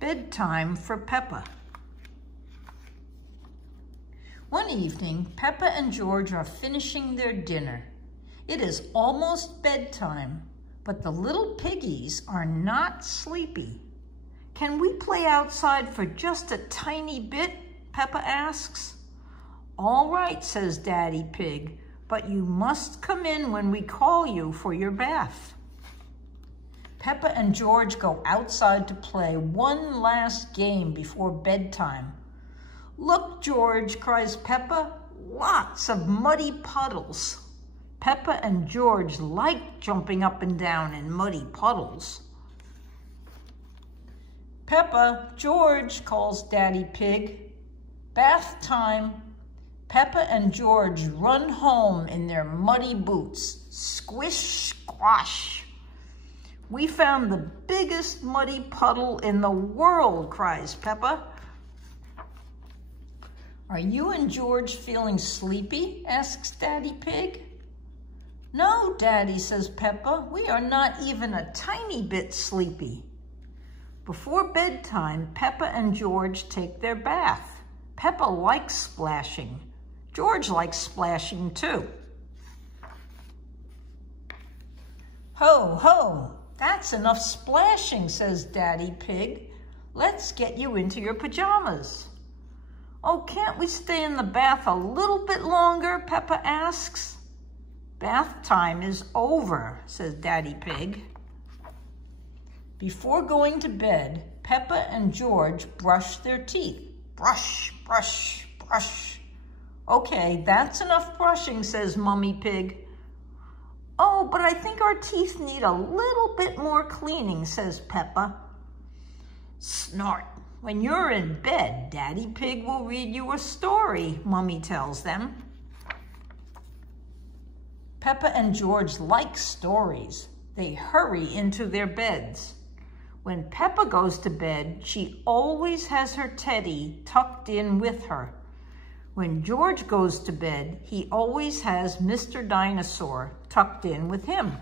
Bedtime for Peppa. One evening, Peppa and George are finishing their dinner. It is almost bedtime, but the little piggies are not sleepy. "Can we play outside for just a tiny bit?" Peppa asks. "All right," says Daddy Pig, "but you must come in when we call you for your bath." Peppa and George go outside to play one last game before bedtime. "Look, George," cries Peppa, "lots of muddy puddles." Peppa and George like jumping up and down in muddy puddles. "Peppa, George," calls Daddy Pig. "Bath time." Peppa and George run home in their muddy boots. Squish, squash. "We found the biggest muddy puddle in the world," cries Peppa. "Are you and George feeling sleepy?" asks Daddy Pig. "No, Daddy," says Peppa, "we are not even a tiny bit sleepy." Before bedtime, Peppa and George take their bath. Peppa likes splashing. George likes splashing too. "Ho, ho, that's enough splashing," says Daddy Pig. "Let's get you into your pajamas." "Oh, can't we stay in the bath a little bit longer?" Peppa asks. "Bath time is over," says Daddy Pig. Before going to bed, Peppa and George brush their teeth. Brush, brush, brush. "Okay, that's enough brushing," says Mummy Pig. "Oh, but I think our teeth need a little bit more cleaning," says Peppa. Snort. "When you're in bed, Daddy Pig will read you a story," Mummy tells them. Peppa and George like stories. They hurry into their beds. When Peppa goes to bed, she always has her teddy tucked in with her. When George goes to bed, he always has Mr. Dinosaur tucked in with him.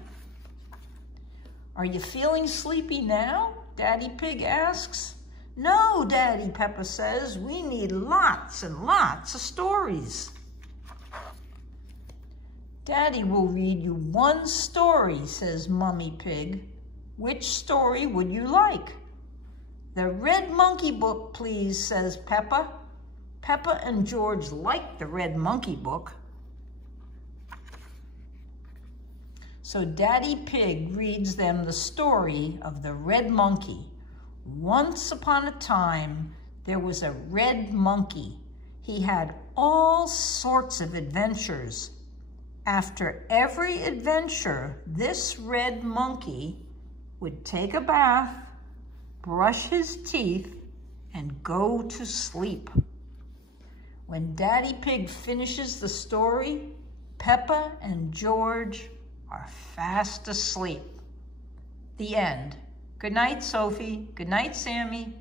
"Are you feeling sleepy now?" Daddy Pig asks. "No, Daddy," Peppa says. "We need lots and lots of stories." "Daddy will read you one story," says Mummy Pig. "Which story would you like?" "The Red Monkey Book, please," says Peppa. Peppa and George like the Red Monkey Book. So Daddy Pig reads them the story of the Red Monkey. Once upon a time, there was a red monkey. He had all sorts of adventures. After every adventure, this red monkey would take a bath, brush his teeth, and go to sleep. When Daddy Pig finishes the story, Peppa and George are fast asleep. The end. Good night, Sophie. Good night, Sammy.